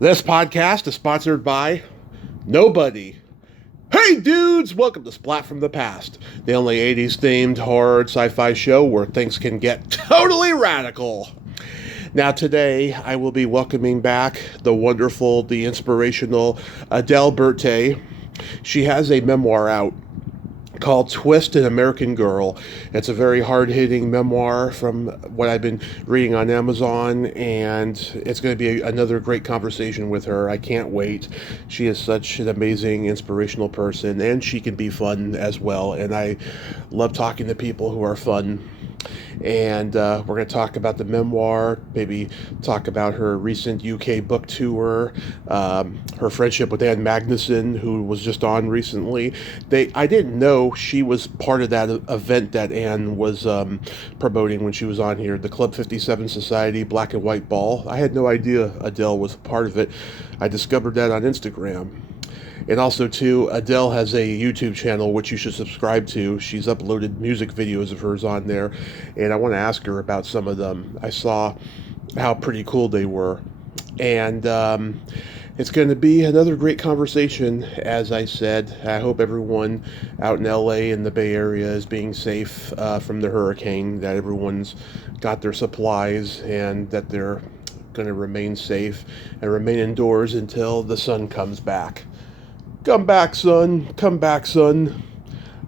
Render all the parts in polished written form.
This podcast is sponsored by nobody. Hey dudes, welcome to Splat from the Past, the only 80s themed horror sci-fi show where things can get totally radical. Now today I will be welcoming back the wonderful, the inspirational Adele Bertei. She has a memoir out called Twist, an American Girl. It's a very hard-hitting memoir from what I've been reading on Amazon, and it's going to be another great conversation with her. I can't wait. She is such an amazing, inspirational person, and she can be fun as well, and I love talking to people who are fun. And we're going to talk about the memoir, maybe talk about her recent UK book tour, her friendship with Ann Magnuson, who was just on recently. I didn't know she was part of that event that Ann was promoting when she was on here, the Club 57 Society Black and White Ball. I had no idea Adele was part of it. I discovered that on Instagram. And also, too, Adele has a YouTube channel which you should subscribe to. She's uploaded music videos of hers on there, and I want to ask her about some of them. I saw how pretty cool they were. And it's going to be another great conversation, as I said. I hope everyone out in LA and the Bay Area is being safe from the hurricane, that everyone's got their supplies, and that they're going to remain safe and remain indoors until the sun comes back. Come back, son. Come back, son.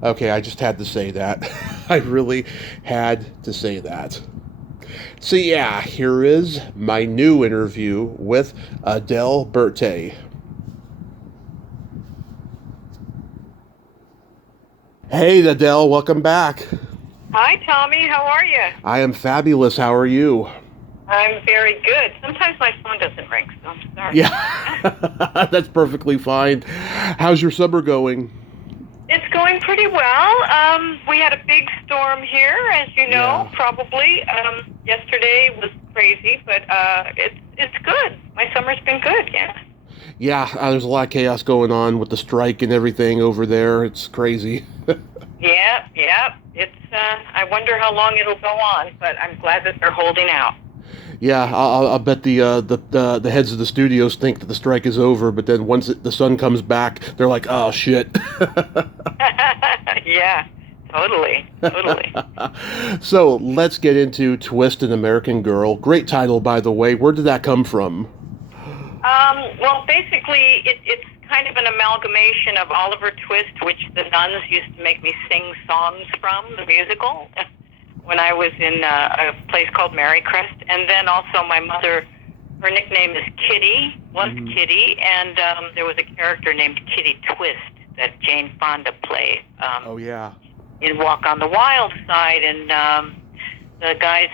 Okay, I just had to say that. I really had to say that. So yeah, here is my new interview with Adele Bertei. Hey, Adele, welcome back. Hi, Tommy. How are you? I am fabulous. How are you? I'm very good. Sometimes my phone doesn't ring, so I'm sorry. Yeah, that's perfectly fine. How's your summer going? It's going pretty well. We had a big storm here, as you know, Yeah. probably. Yesterday was crazy, but it's good. My summer's been good, yeah. Yeah, there's a lot of chaos going on with the strike and everything over there. It's crazy. Yeah. It's. I wonder how long it'll go on, but I'm glad that they're holding out. Yeah, I'll bet the heads of the studios think that the strike is over, but then once the sun comes back, they're like, oh shit. Yeah, totally. So let's get into Twist, an American Girl. Great title, by the way. Where did that come from? Well, basically, it's kind of an amalgamation of Oliver Twist, which the nuns used to make me sing songs from, the musical, when I was in a place called Marycrest. And then also my mother, her nickname is Kitty, Kitty, and there was a character named Kitty Twist that Jane Fonda played. Oh, yeah. In Walk on the Wild Side, and the guys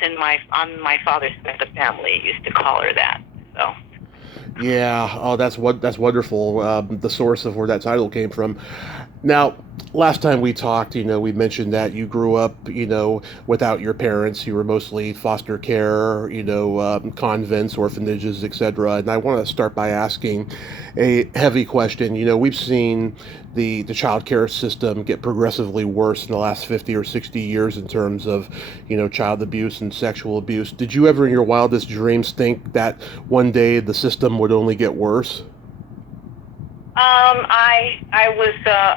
on my father's side of the family used to call her that, so... Yeah, oh, that's wonderful. The source of where that title came from. Now, last time we talked, we mentioned that you grew up, without your parents. You were mostly foster care, convents, orphanages, etc. And I want to start by asking a heavy question. We've seen the child care system get progressively worse in the last 50 or 60 years in terms of, child abuse and sexual abuse. Did you ever in your wildest dreams think that one day the system would only get worse?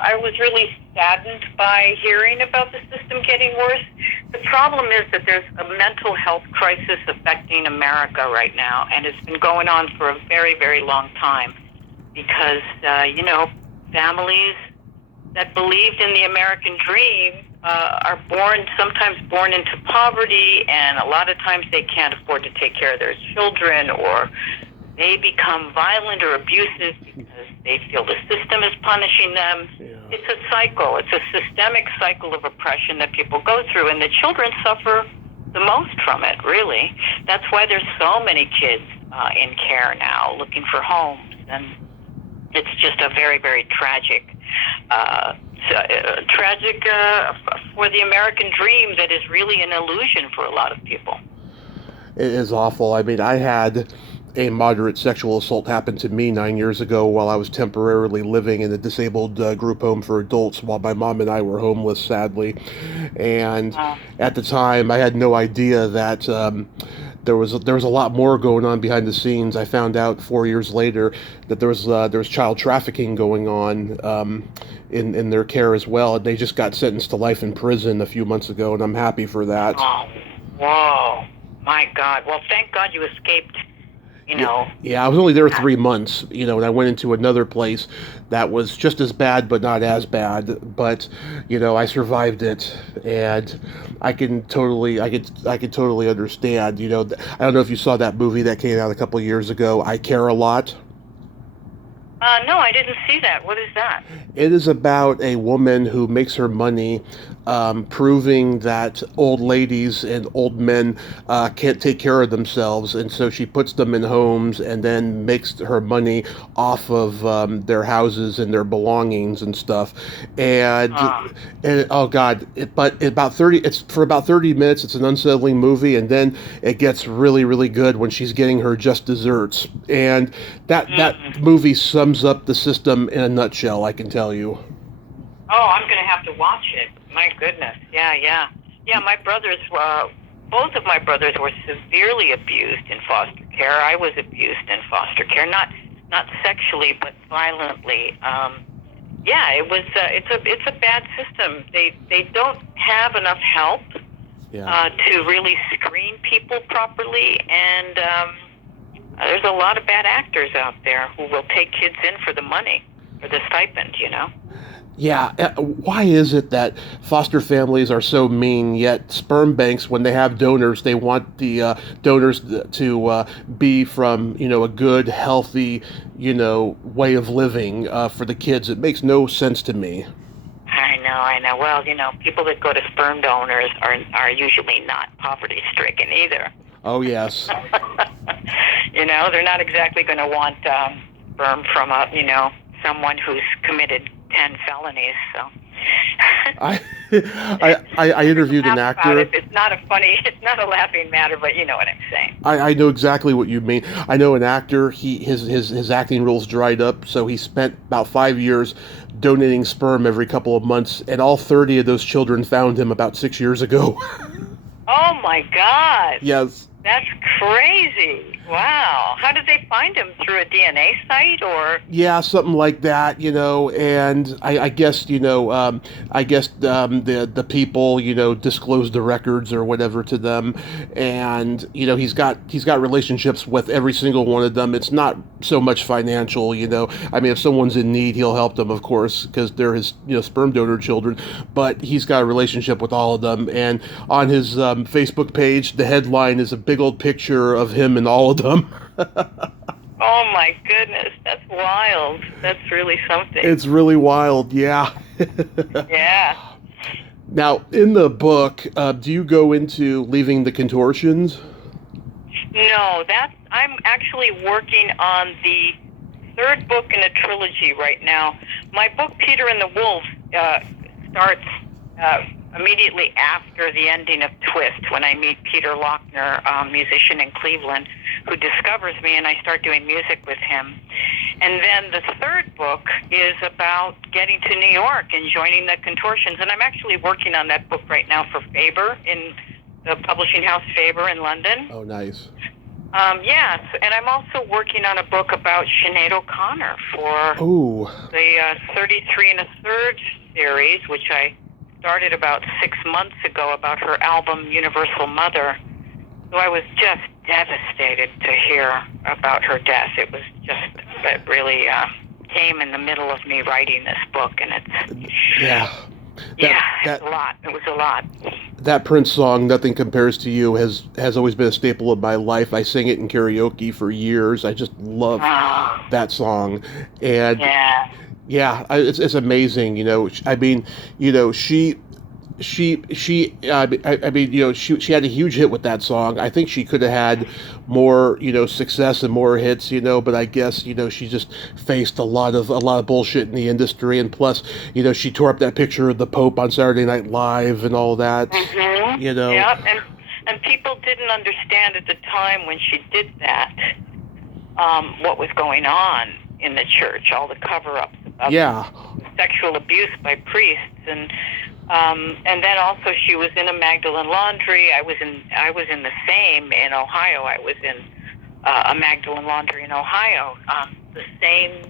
I was really saddened by hearing about the system getting worse. The problem is that there's a mental health crisis affecting America right now, and it's been going on for a very, very long time because, families that believed in the American dream are sometimes born into poverty, and a lot of times they can't afford to take care of their children, or they become violent or abusive because they feel the system is punishing them. Yeah. It's a cycle. It's a systemic cycle of oppression that people go through, and the children suffer the most from it, really. That's why there's so many kids in care now looking for homes, and it's just a very, very tragic for the American dream that is really an illusion for a lot of people. It is awful. I mean, I had a moderate sexual assault happened to me 9 years ago while I was temporarily living in a disabled group home for adults while my mom and I were homeless, sadly. And at the time, I had no idea that there was a lot more going on behind the scenes. I found out 4 years later that there was child trafficking going on in their care as well, and they just got sentenced to life in prison a few months ago, and I'm happy for that. Oh, whoa. My God. Well, thank God you escaped, you know. Yeah, I was only there 3 months, and I went into another place that was just as bad, but not as bad. But, I survived it, and I could totally understand. I don't know if you saw that movie that came out a couple years ago, I Care a Lot. No, I didn't see that. What is that? It is about a woman who makes her money proving that old ladies and old men can't take care of themselves, and so she puts them in homes and then makes her money off of their houses and their belongings and stuff. And, and oh God, it's for about 30 minutes. It's an unsettling movie, and then it gets really, really good when she's getting her just desserts. And that movie sums up the system in a nutshell, I can tell you. Oh, I'm going to have to watch it. My goodness. Yeah. My brothers, both of my brothers were severely abused in foster care. I was abused in foster care, not sexually, but violently. It's a bad system. They don't have enough help to really screen people properly, and there's a lot of bad actors out there who will take kids in for the money, for the stipend, Yeah, why is it that foster families are so mean, yet sperm banks, when they have donors, they want the donors to be from, a good, healthy, way of living for the kids? It makes no sense to me. I know. Well, people that go to sperm donors are usually not poverty-stricken either. Oh, yes. They're not exactly going to want sperm from someone who's committed 10 felonies. So I interviewed an actor. It's not a laughing matter, but you know what I'm saying. I know exactly what you mean. I know an actor. His acting roles dried up, so he spent about 5 years donating sperm every couple of months, and all 30 of those children found him about 6 years ago. Oh my God! Yes. That's crazy. Wow. How did they find him? Through a DNA site or? Yeah, something like that, and I guess, the people, disclosed the records or whatever to them. And, he's got relationships with every single one of them. It's not so much financial, I mean, if someone's in need, he'll help them, of course, because they're his, sperm donor children, but he's got a relationship with all of them. And on his Facebook page, the headline is a big old picture of him and all of them. Oh my goodness, that's wild. That's really something. It's really wild, yeah. Yeah. Now, in the book, do you go into leaving the contortions? No, I'm actually working on the third book in a trilogy right now. My book, Peter and the Wolf, starts immediately after the ending of Twist, when I meet Peter Lochner, a musician in Cleveland, who discovers me, and I start doing music with him. And then the third book is about getting to New York and joining the Contortions. And I'm actually working on that book right now for Faber, in the publishing house Faber in London. Oh, nice. Yes, and I'm also working on a book about Sinead O'Connor for the 33 and a Third series, which I started about 6 months ago, about her album Universal Mother. So I was just devastated to hear about her death. It really came in the middle of me writing this book, and it's a lot. It was a lot. That Prince song, Nothing Compares to You, has always been a staple of my life. I sing it in karaoke for years. I just love that song. And it's amazing. I mean, she had a huge hit with that song. I think she could have had more, success and more hits, but I guess, she just faced a lot of bullshit in the industry. And plus, she tore up that picture of the Pope on Saturday Night Live and all that, Mm-hmm. Yeah, and people didn't understand at the time when she did that, what was going on in the church, all the cover-ups about sexual abuse by priests. And And then also she was in a Magdalene Laundry. I was in the same in Ohio. I was in a Magdalene Laundry in Ohio. The same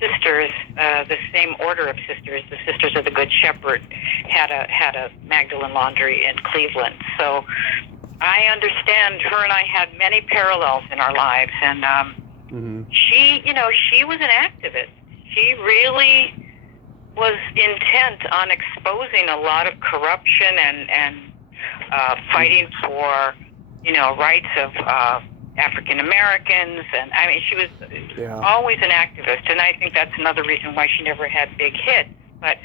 sisters, the same order of sisters, the Sisters of the Good Shepherd, had a Magdalene Laundry in Cleveland. So I understand her and I had many parallels in our lives, and she was an activist. She really was intent on exposing a lot of corruption and fighting for, rights of African Americans. And I mean, she was always an activist, and I think that's another reason why she never had big hits. But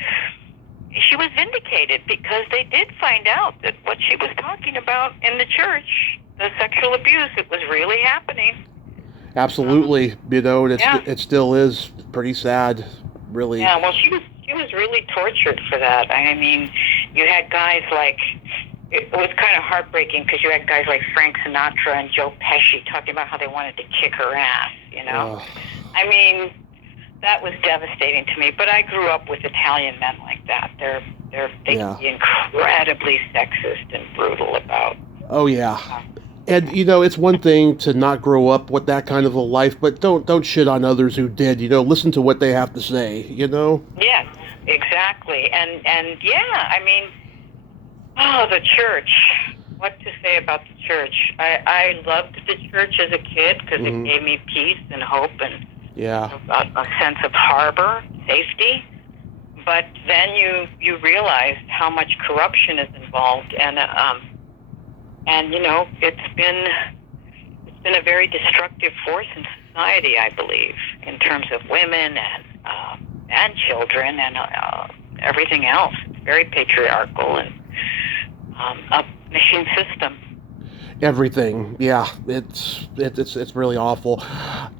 she was vindicated because they did find out that what she was talking about in the church, the sexual abuse, it was really happening. Absolutely. It still is pretty sad, really. Yeah, well, she was really tortured for that. I mean, you had guys like, it was kind of heartbreaking because you had guys like Frank Sinatra and Joe Pesci talking about how they wanted to kick her ass, I mean, that was devastating to me. But I grew up with Italian men like that. They can be incredibly sexist and brutal about. Oh yeah. And it's one thing to not grow up with that kind of a life, but don't shit on others who did. Listen to what they have to say. Yes, exactly. And yeah, I mean, the church. What to say about the church? I loved the church as a kid because it gave me peace and hope and a sense of harbor, safety. But then you realize how much corruption is involved, and it's been a very destructive force in society, I believe, in terms of women and children and everything else. It's very patriarchal and a machine system. Everything, yeah, it's really awful.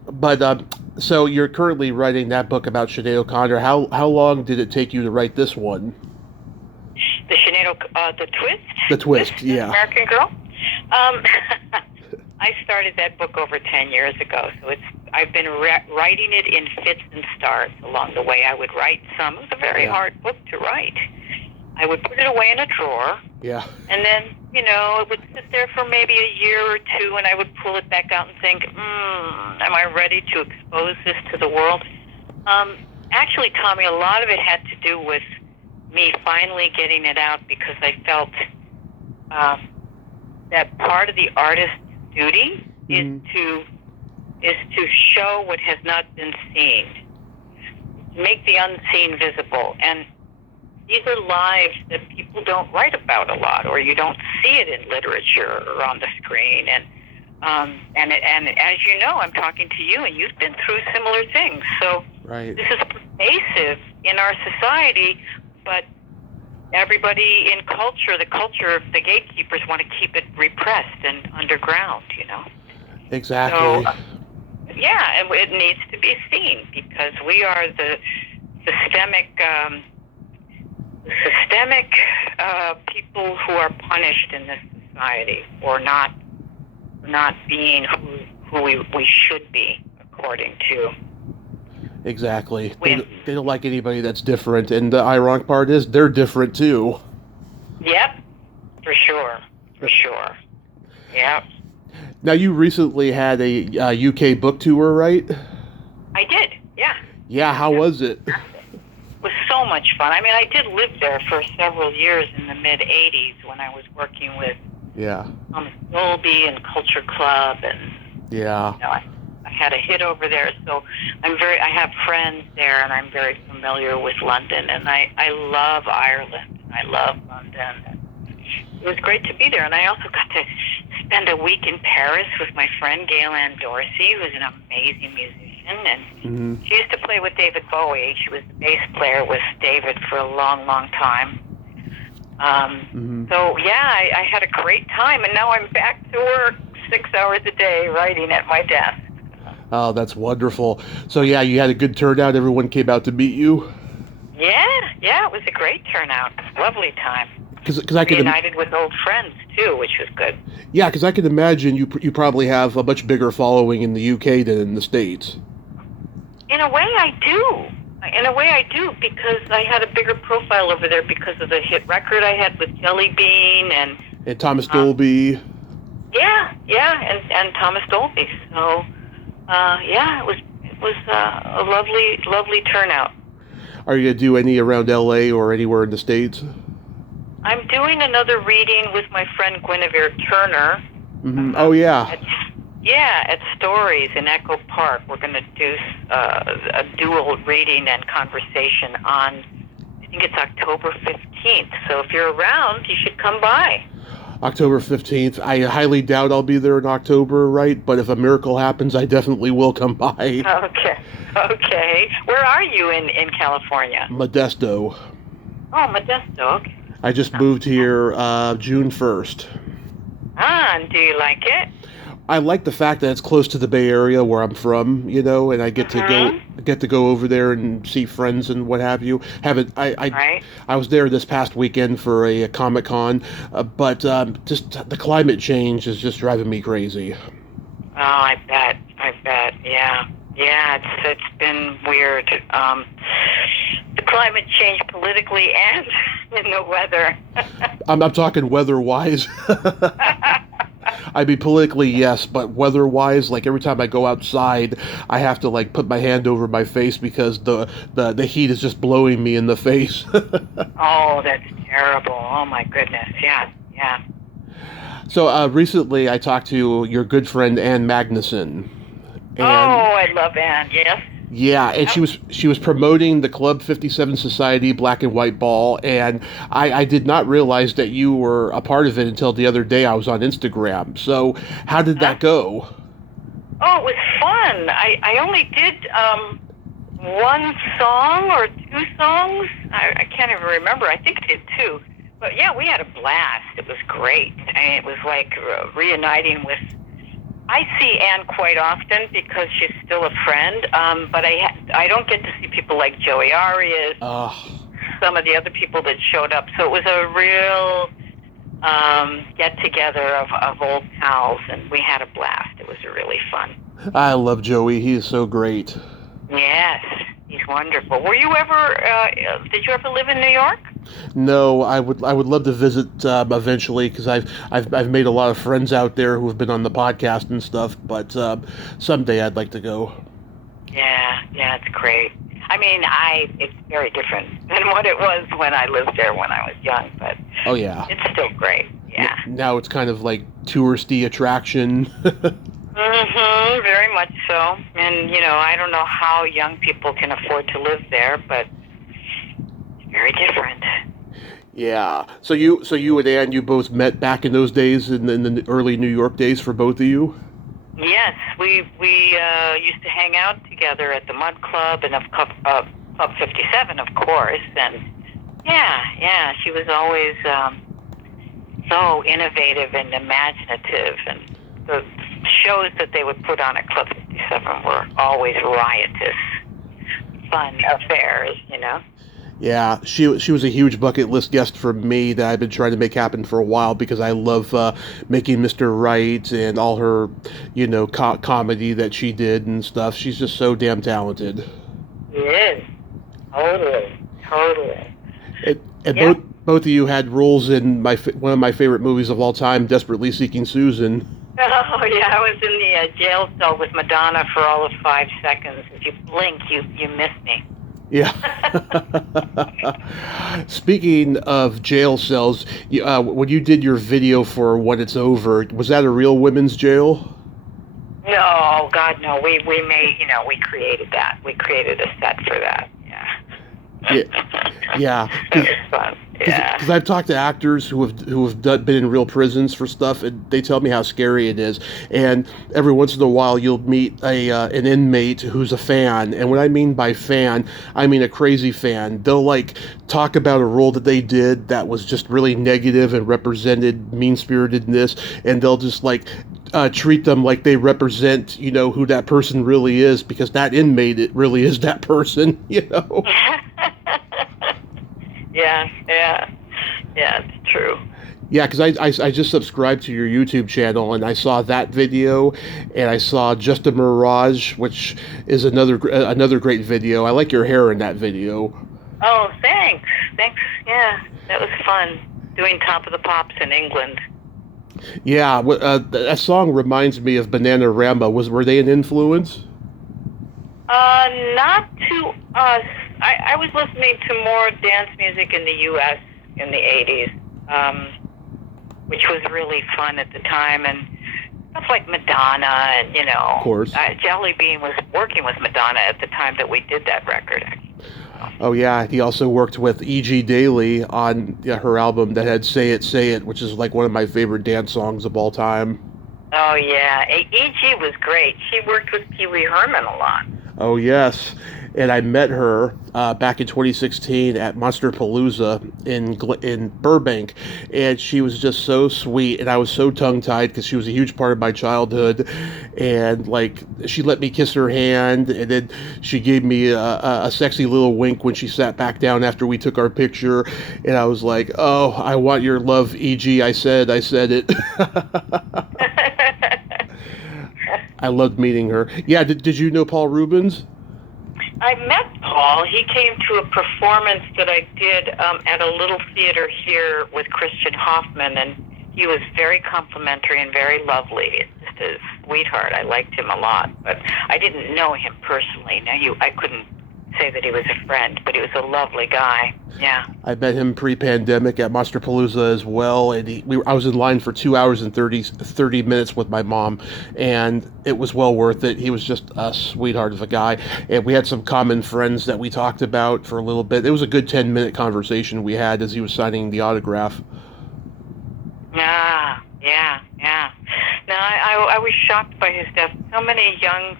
But so you're currently writing that book about Sinead O'Connor. How long did it take you to write this one? The Sinead, the twist. The twist, yeah. American Girl. I started that book over 10 years ago, so I've been writing it in fits and starts along the way. I would write some. It was a very hard book to write. I would put it away in a drawer. Yeah. And then, it would sit there for maybe a year or two, and I would pull it back out and think, am I ready to expose this to the world? Actually, Tommy, a lot of it had to do with me finally getting it out because I felt that part of the artist's duty is to show what has not been seen, make the unseen visible. And these are lives that people don't write about a lot, or you don't see it in literature or on the screen. And as you know, I'm talking to you, and you've been through similar things. So this is pervasive in our society, but everybody in culture, the gatekeepers want to keep it repressed and underground, Exactly. So, and it needs to be seen because we are the systemic people who are punished in this society for not being who we should be according to. Exactly. They don't like anybody that's different, and the ironic part is they're different too. Yep, for sure. Yep. Now you recently had a UK book tour, right? I did. Yeah. Yeah. How was it? It was so much fun. I mean, I did live there for several years in the mid '80s when I was working with Dolby and Culture Club, and I had a hit over there. So I have friends there, and I'm very familiar with London, and I love Ireland. I love London. It was great to be there, and I also got to spend a week in Paris with my friend Gail Ann Dorsey, who's an amazing musician, and she used to play with David Bowie. She was the bass player with David for a long, long time. So I had a great time, and now I'm back to work 6 hours a day writing at my desk. Oh, that's wonderful. So you had a good turnout. Everyone came out to meet you. Yeah, it was a great turnout. Lovely time. Because I could reunited with old friends too, which was good. Yeah, because I can imagine you probably have a much bigger following in the UK than in the States. In a way, I do. In a way, I do, because I had a bigger profile over there because of the hit record I had with Jelly Bean and Thomas Dolby. and Thomas Dolby. So, it was a lovely turnout. Are you gonna do any around L.A. or anywhere in the States? I'm doing another reading with my friend Guinevere Turner. Mm-hmm. Oh yeah. At Stories in Echo Park. We're going to do a dual reading and conversation on, I think it's October 15th. So if you're around, you should come by. October 15th. I highly doubt I'll be there in October, right? But if a miracle happens, I definitely will come by. Okay. Where are you in California? Modesto. Oh, Modesto, okay. I just moved here June 1st. And do you like it? I like the fact that it's close to the Bay Area where I'm from, and I get to go over there and see friends and what have you. I was there this past weekend for a Comic-Con, but just the climate change is just driving me crazy. Oh, I bet. Yeah, it's been weird. The climate change politically and in the weather. I'm talking weather-wise. I mean, politically, yes, but weather-wise, like every time I go outside, I have to like put my hand over my face because the heat is just blowing me in the face. Oh, that's terrible. Oh my goodness. Yeah. So recently, I talked to your good friend Ann Magnuson. I love Ann. Yes. Yeah, and she was promoting the Club 57 Society Black and White Ball, and I did not realize that you were a part of it until the other day. I was on Instagram. So how did that go? Oh, it was fun. I only did one song or two songs. I can't even remember. I think I did two. But yeah, we had a blast. It was great. And it was like reuniting with... I see Ann quite often because she's still a friend, but I don't get to see people like Joey Arias, some of the other people that showed up. So it was a real get-together of old pals, and we had a blast. It was really fun. I love Joey. He is so great. Yes, he's wonderful. Were you ever, did you ever live in New York? No, I would love to visit eventually because I've made a lot of friends out there who have been on the podcast and stuff. But someday I'd like to go. Yeah, it's great. I mean, it's very different than what it was when I lived there when I was young. But oh yeah, it's still great. Yeah. Now it's kind of like touristy attraction. Very much so. And I don't know how young people can afford to live there, but very different. Yeah. So you and Ann, you both met back in those days, in the early New York days for both of you? Yes, we used to hang out together at the Mud Club and of Club 57, of course. And yeah, she was always so innovative and imaginative, and the shows that they would put on at Club 57 were always riotous, fun affairs, Yeah, she was a huge bucket list guest for me that I've been trying to make happen for a while because I love making Mr. Right and all her, comedy that she did and stuff. She's just so damn talented. She is. Totally. And both of you had roles in one of my favorite movies of all time, Desperately Seeking Susan. Oh, yeah, I was in the jail cell with Madonna for all of 5 seconds. If you blink, you miss me. Yeah. Speaking of jail cells, when you did your video for When It's Over, was that a real women's jail? No, God, no. We made, we created that. We created a set for that. Yeah. It was fun. Yeah. Because I've talked to actors who have been in real prisons for stuff, and they tell me how scary it is. And every once in a while, you'll meet an inmate who's a fan. And what I mean by fan, I mean a crazy fan. They'll talk about a role that they did that was just really negative and represented mean-spiritedness, and they'll just treat them like they represent, who that person really is, because that inmate, it really is that person, Yeah, it's true. Yeah, because I just subscribed to your YouTube channel and I saw that video, and I saw Just a Mirage, which is another great video. I like your hair in that video. Oh, thanks. Thanks. Yeah, that was fun doing Top of the Pops in England. Yeah, that song reminds me of Bananarama. Were they an influence? Not to us. I was listening to more dance music in the U.S. in the 80s, which was really fun at the time, and stuff like Madonna, and, Of course. Jelly Bean was working with Madonna at the time that we did that record, actually. Oh yeah, he also worked with E.G. Daily on her album that had Say It," which is like one of my favorite dance songs of all time. Oh, yeah. E.G. was great. She worked with Pee Wee Herman a lot. Oh yes, and I met her back in 2016 at Monsterpalooza in Burbank, and she was just so sweet, and I was so tongue tied because she was a huge part of my childhood, and like she let me kiss her hand, and then she gave me a sexy little wink when she sat back down after we took our picture, and I was like, oh, I want your love, E.G. I said it. I loved meeting her. Yeah, did you know Paul Rubens? I met Paul. He came to a performance that I did at a little theater here with Christian Hoffman, and he was very complimentary and very lovely. Just a sweetheart. I liked him a lot, but I didn't know him personally. I couldn't say that he was a friend, but he was a lovely guy. Yeah. I met him pre-pandemic at Monsterpalooza as well, and I was in line for 2 hours and 30 minutes with my mom, and it was well worth it. He was just a sweetheart of a guy, and we had some common friends that we talked about for a little bit. It was a good 10-minute conversation we had as he was signing the autograph. Yeah. No, I was shocked by his death. So many young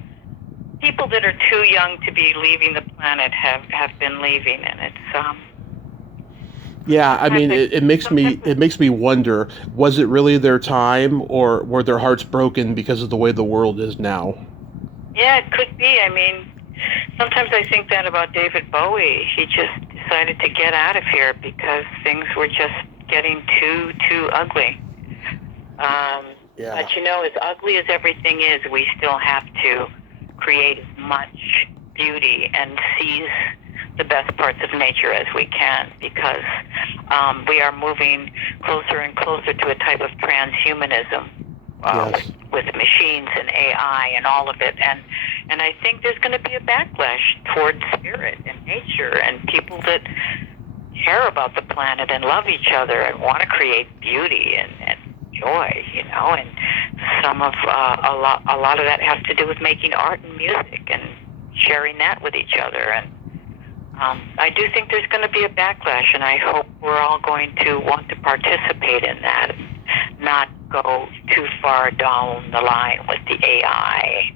people that are too young to be leaving the planet have been leaving, and it's yeah, I mean, it makes me wonder, was it really their time, or were their hearts broken because of the way the world is now? Yeah, it could be. I mean, sometimes I think that about David Bowie. He just decided to get out of here because things were just getting too ugly. Yeah. But as ugly as everything is, we still have to create as much beauty and seize the best parts of nature as we can, because we are moving closer and closer to a type of transhumanism Yes. with machines and AI and all of it. And I think there's going to be a backlash towards spirit and nature and people that care about the planet and love each other and want to create beauty and joy, and some of a lot of that has to do with making art and music and sharing that with each other. And I do think there's going to be a backlash, and I hope we're all going to want to participate in that, and not go too far down the line with the AI.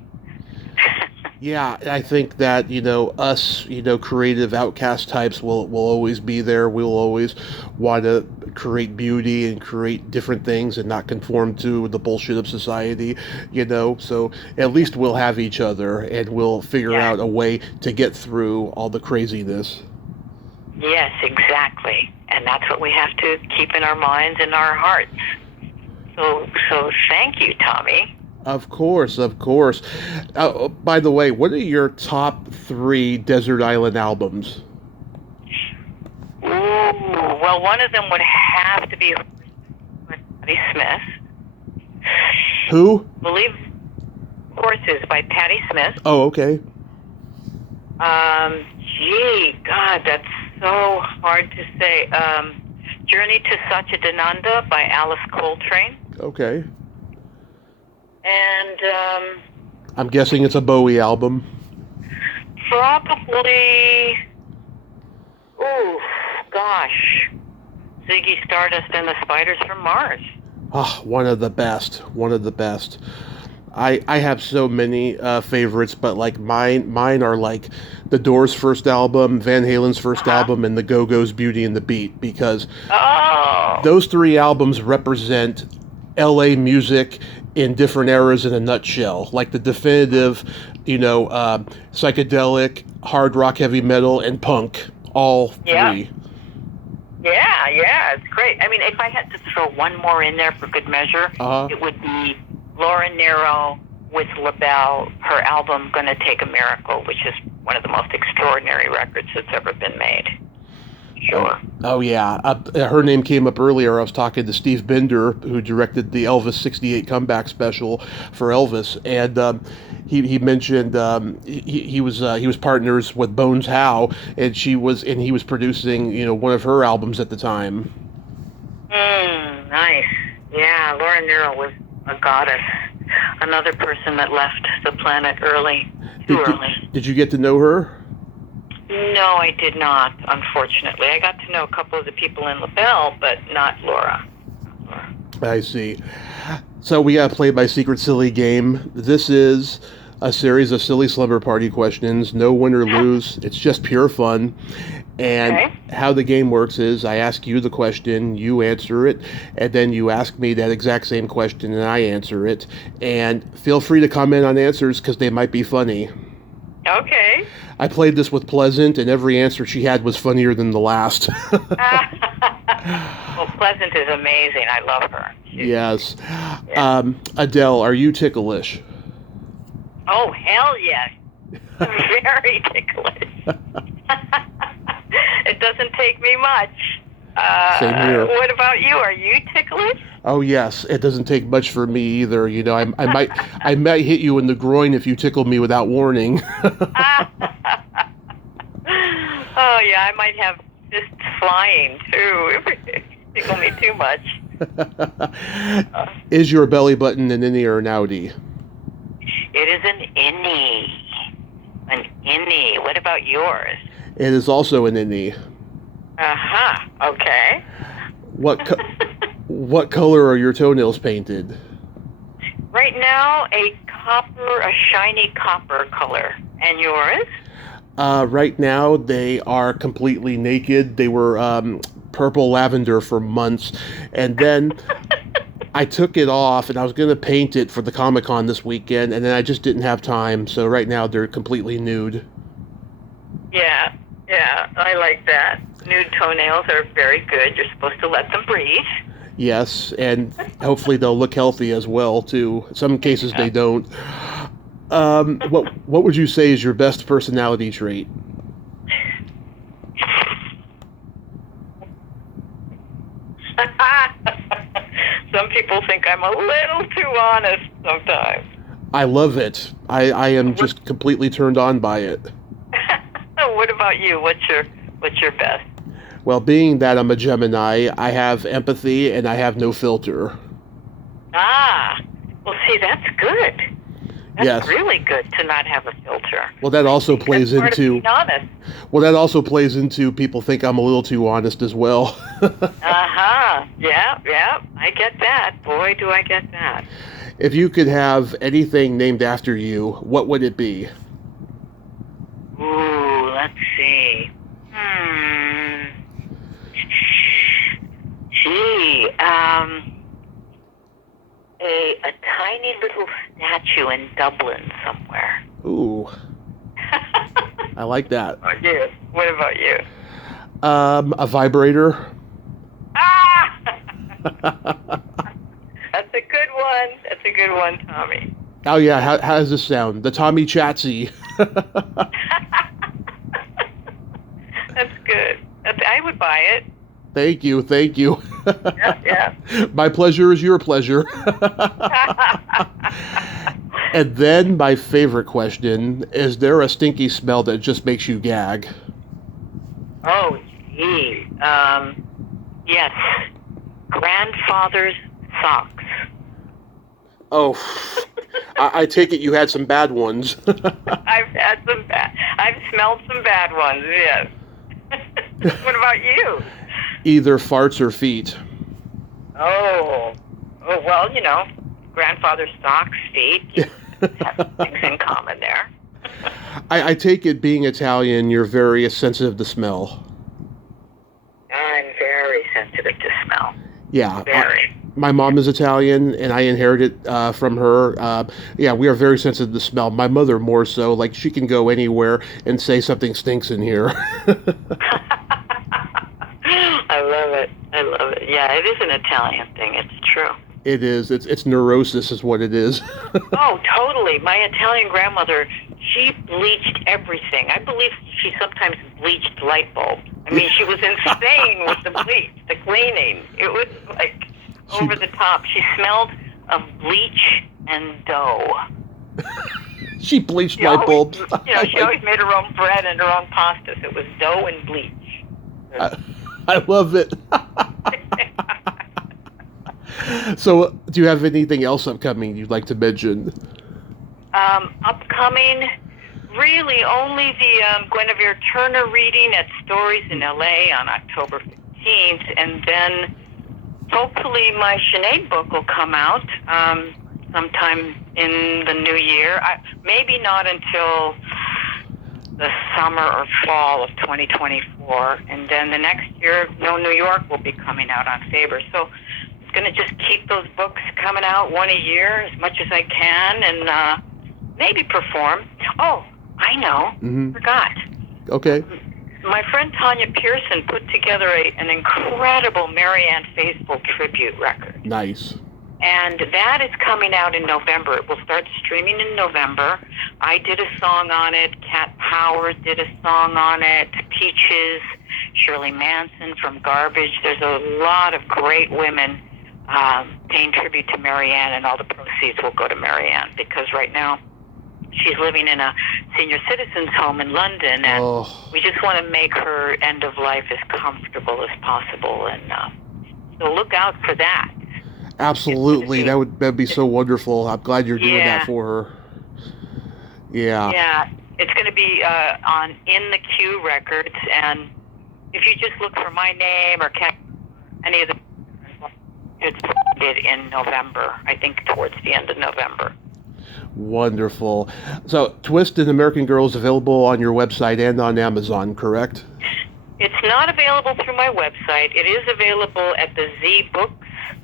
Yeah, I think that, us, creative outcast types will always be there. We'll always want to create beauty and create different things and not conform to the bullshit of society, so at least we'll have each other, and we'll figure out a way to get through all the craziness. Yes, exactly. And that's what we have to keep in our minds and our hearts. So thank you, Tommy. Of course. By the way, what are your top 3 Desert Island albums? Ooh, well, one of them would have to be Patti Smith. Who? Believe Horses by Patti Smith. Oh, okay. God, that's so hard to say. Journey to Satchidananda by Alice Coltrane. Okay. And I'm guessing it's a Bowie album. probably, Ziggy Stardust and the Spiders from Mars. Oh, one of the best. I have so many favorites, but like mine are like the Doors' first album, Van Halen's first album, and the Go-Go's Beauty and the Beat, because those 3 albums represent LA music in different eras in a nutshell, like the definitive, psychedelic, hard rock, heavy metal, and punk, all 3. Yeah, it's great. I mean, if I had to throw one more in there for good measure, it would be Laura Nyro with LaBelle, her album "Gonna Take a Miracle," which is one of the most extraordinary records that's ever been made. Sure. Oh yeah. Her name came up earlier. I was talking to Steve Binder, who directed the Elvis '68 comeback special for Elvis, and he mentioned he was partners with Bones Howe, and he was producing one of her albums at the time. Nice. Yeah, Laura Nyro was a goddess. Another person that left the planet early, too early. Did you get to know her? No, I did not, unfortunately. I got to know a couple of the people in LaBelle, but not Laura. I see. So we got to play my secret silly game. This is a series of silly slumber party questions. No win or lose. It's just pure fun. And how the game works is I ask you the question, you answer it, and then you ask me that exact same question and I answer it. And feel free to comment on answers because they might be funny. Okay. I played this with Pleasant, and every answer she had was funnier than the last. Well, Pleasant is amazing. I love her. Yes. Adele, are you ticklish? Oh, hell yes. Very ticklish. It doesn't take me much. Same here. What about you? Are you ticklish? Oh yes, it doesn't take much for me either. I might hit you in the groin if you tickle me without warning. Oh yeah, I might have fists flying too if you tickle me too much. Is your belly button an innie or an outie? It is an innie. An innie. What about yours? It is also an innie. Okay. What color are your toenails painted? Right now, a shiny copper color. And yours? Right now, they are completely naked. They were purple lavender for months, and then I took it off, and I was going to paint it for the Comic-Con this weekend, and then I just didn't have time. So right now, they're completely nude. Yeah, I like that. Nude toenails are very good. You're supposed to let them breathe. Yes, and hopefully they'll look healthy as well, too. In some cases they don't. What would you say is your best personality trait? Some people think I'm a little too honest sometimes. I love it. I am just completely turned on by it. What about you? What's your best? Well, being that I'm a Gemini, I have empathy and I have no filter. Well, see, that's good. That's really good to not have a filter. Well, that also plays that's part into. Of being honest. Well, that also plays into people think I'm a little too honest as well. Yeah. I get that. Boy, do I get that. If you could have anything named after you, what would it be? Ooh, let's see. Gee, a tiny little statue in Dublin somewhere. Ooh. I like that. Yeah. What about you? A vibrator. That's a good one. That's a good one, Tommy. Oh yeah, how does this sound? The Tommy Chatsy. That's good. I would buy it. Thank you. Yeah. My pleasure is your pleasure. And then my favorite question, is there a stinky smell that just makes you gag? Oh, gee. Yes. Grandfather's socks. Oh, I take it you had some bad ones. I've smelled some bad ones, yes. What about you? Either farts or feet. Oh, well, grandfather's socks, feet, have things in common there. I take it, being Italian, you're very sensitive to smell. I'm very sensitive to smell. Yeah. Very. My mom is Italian, and I inherited from her. Yeah, we are very sensitive to smell. My mother more so. Like, she can go anywhere and say something stinks in here. I Yeah, it is an Italian thing. It's true. It is. It's neurosis is what it is. Oh, totally. My Italian grandmother, she bleached everything. I believe she sometimes bleached light bulbs. I mean, she was insane with the bleach, the cleaning. It was like over the top. She smelled of bleach and dough. She bleached light bulbs. She always made her own bread and her own pastas. It was dough and bleach. I love it. So, do you have anything else upcoming you'd like to mention? Upcoming, really only the Guinevere Turner reading at Stories in LA on October 15th, and then hopefully my Sinead book will come out sometime in the new year. Maybe not until the summer or fall of 2024, and then the next year, No New York will be coming out on Faber. So I'm going to just keep those books coming out one a year as much as I can, and maybe perform. Oh, I know. Mm-hmm. Forgot. Okay. My friend Tanya Pearson put together an incredible Marianne Faithfull tribute record. Nice. And that is coming out in November. It will start streaming in November. I did a song on it. Kat Powers did a song on it. Peaches, Shirley Manson from Garbage. There's a lot of great women paying tribute to Marianne, and all the proceeds will go to Marianne, because right now she's living in a senior citizens home in London, and we just want to make her end of life as comfortable as possible. And so look out for that. Absolutely, that'd be so wonderful. I'm glad you're doing that for her. Yeah. Yeah, it's going to be on In the Queue Records, and if you just look for my name or any of the, it's in November. I think towards the end of November. Wonderful. So, Twisted American Girl is available on your website and on Amazon, correct? It's not available through my website. It is available at the Z Books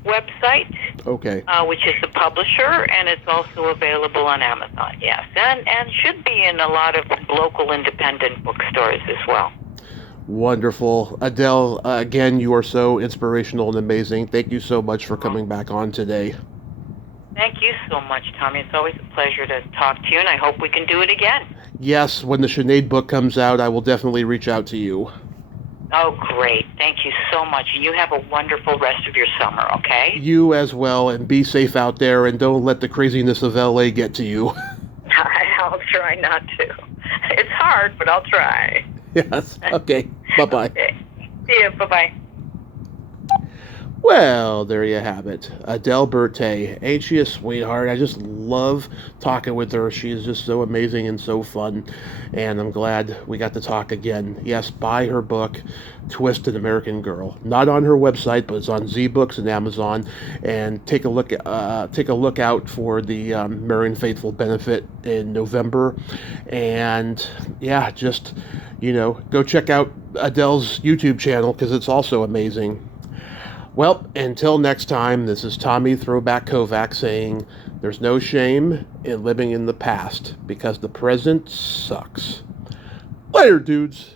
website, okay, which is the publisher, and it's also available on Amazon, yes, and should be in a lot of local independent bookstores as well. Wonderful. Adele, again, you are so inspirational and amazing. Thank you so much for coming back on today. Thank you so much, Tommy. It's always a pleasure to talk to you, and I hope we can do it again. Yes, when the Sinead book comes out, I will definitely reach out to you. Oh, great. Thank you so much. You have a wonderful rest of your summer, okay? You as well, and be safe out there, and don't let the craziness of LA get to you. I'll try not to. It's hard, but I'll try. Yes. Okay. Bye-bye. Okay. See you. Bye-bye. Well, there you have it. Adele Bertei. Ain't she a sweetheart? I just love talking with her. She is just so amazing and so fun. And I'm glad we got to talk again. Yes, buy her book, Twisted American Girl. Not on her website, but it's on Z Books and Amazon. And take a look out for the Marianne Faithfull benefit in November. And yeah, just, go check out Adele's YouTube channel, because it's also amazing. Well, until next time, this is Tommy Throwback Kovac saying there's no shame in living in the past, because the present sucks. Later, dudes.